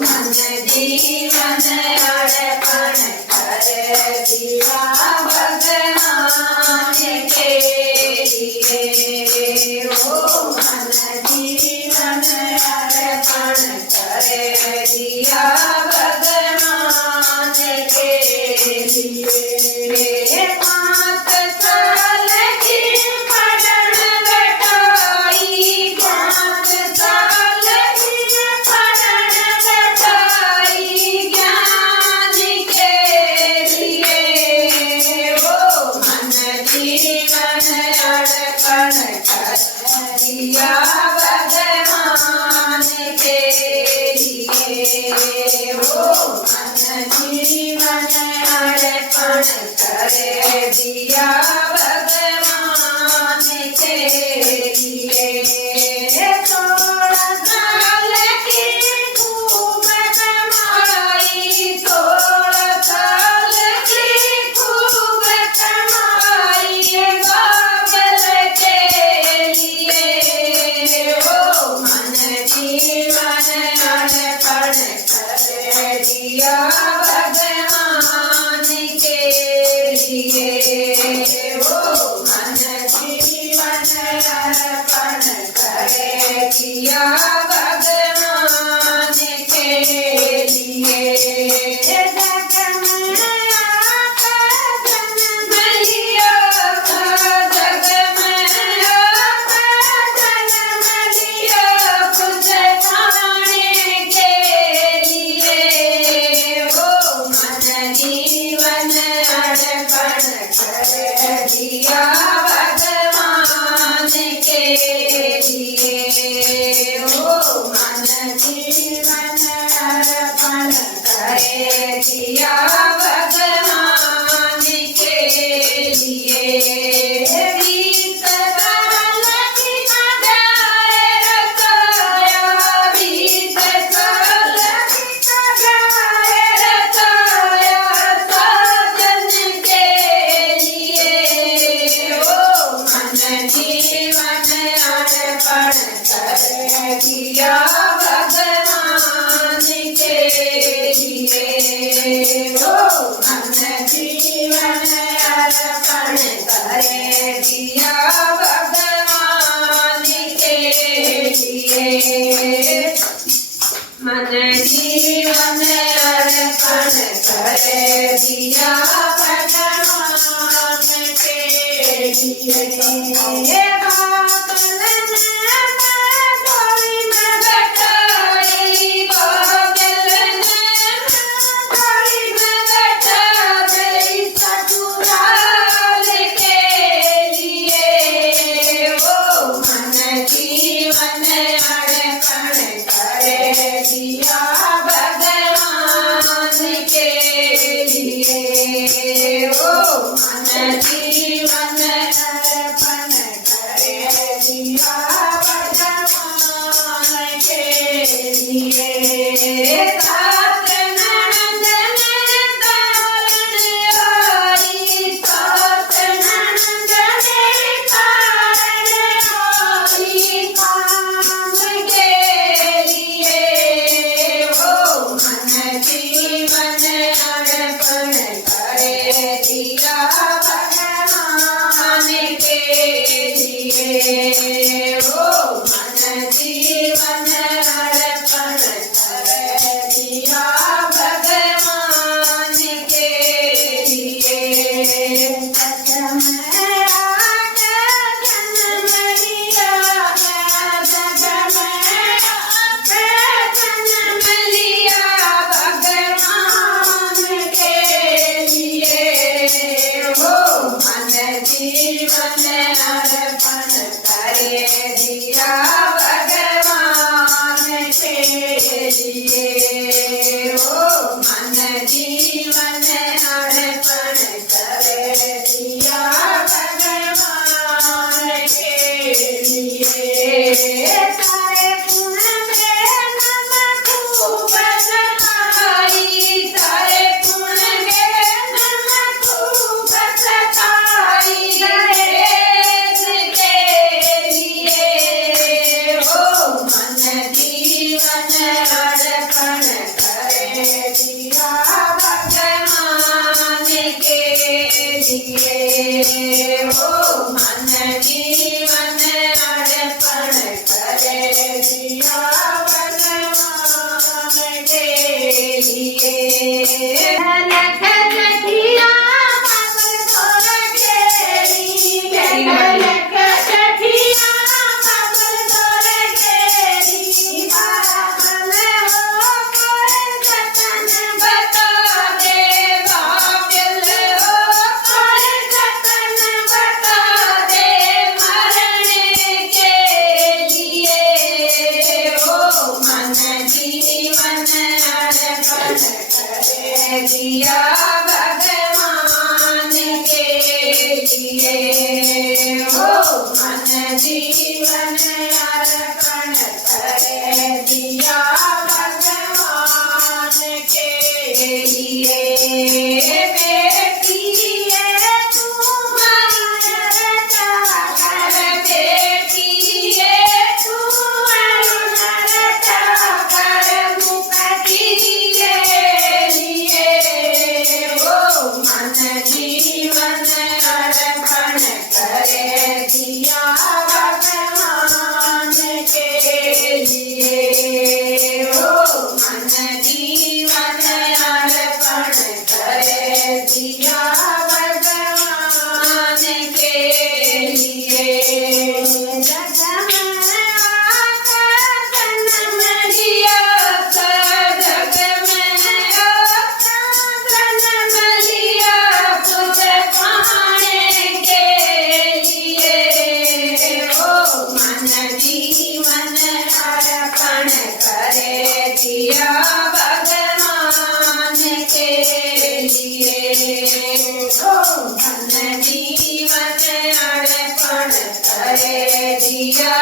मन जीवन अर्पण कर दिया भगवान के लिए। ओ मन जीवन अर्पण कर दिया भगवान के लिए। पाँच साल की पढ़न बैठाई, पाँच साल की पढ़न बैठाई ज्ञान के लिए। ओ मन जीवन अर्पण कर दिया भगवान के लिए। ओ मन जीवन अर्पण कर दिया भगवान के लिए। थोड़ा साल की खूब कमाई, थोड़ा साल की खूब कमाई बाबल के लिए। ओ मन जीवन अर्पण कर दिया भगवान के लिए। ओ मन जीवन अर्पण कर दिया भगवान के लिए। जग में आकर जन्म लिया, जग में आकर जन्म लिया कुछ पाने के लिए। ओ मन जीवन अर्पण कर दिया भगवान के लिए। ओ मन जीवन अर्पण कर दिया भगवान के लिए। बीस साल की कगारे रचाया, बीस साल की कगारे रचाया साजन के लिए। ओ मन जीवन अर्पण कर दिया भगवान के लिए। ओ मन जीवन अर्पण कर दिया भगवान के लिए। मन जीवन अर्पण कर दिया भगवान के लिए। बादल में डोली में बैठाई, बादल में डोली में बैठा गई ससुराल के लिए। ओ मन जीवन अर्पण कर दिया भगवान के लिए। ओ मन जीवन अर्पण कर दिया भगवान के लिए। सात ननद ने तारण आई, सात ननद ने तारण आई काम के लिए। ओ मन जीवन अर्पण कर दिया भगवान के लिए। ओ मन जीवन अर्पण कर दिया भगवान के लिए। जग में आकर जन्म लिया, जग में आकर जन्म लिया भगवान के लिए। ओ मन जीवन अर्पण कर दिया भगवान के लिए। ओ मन जीवन अर्पण कर दिया भगवान के लिए। तारे पुन में नम खूब सताई, तारे पुन में नम खूब सताई दहेज के लिए। ओ मन जीवन अर्पण लिए ओ मन जीवन अर्पण करे दिया भगवान के लिए लख जठिया बाबर तोर केरी लख जठिया बाबर तोर केरी बाबल हो कोई जतन बता दे बाबल हो कोई जतन बता दे मरने के लिए ओ मन जीवन अर्पण करे दिया भगवान के लिए ओ मन जीवन अर्पण करे दिया भगवान के लिए बेटी ये तुम्हारी रक्षा कर बेटी ये तुम्हारी रक्षा कर मुक्ति के लिए ओ मन जीवन अर्पण करे दिया भगवान के लिए ओ मन जीवन अर्पण करे दिया भगवान के लिए जग में आकर जन्म लिया जग में आकर जन्म लिया तुझे पाने के लिए ओ मन जीवन अर्पण करे दिया भगवान के लिए ओ मन जीवन अर्पण करे दिया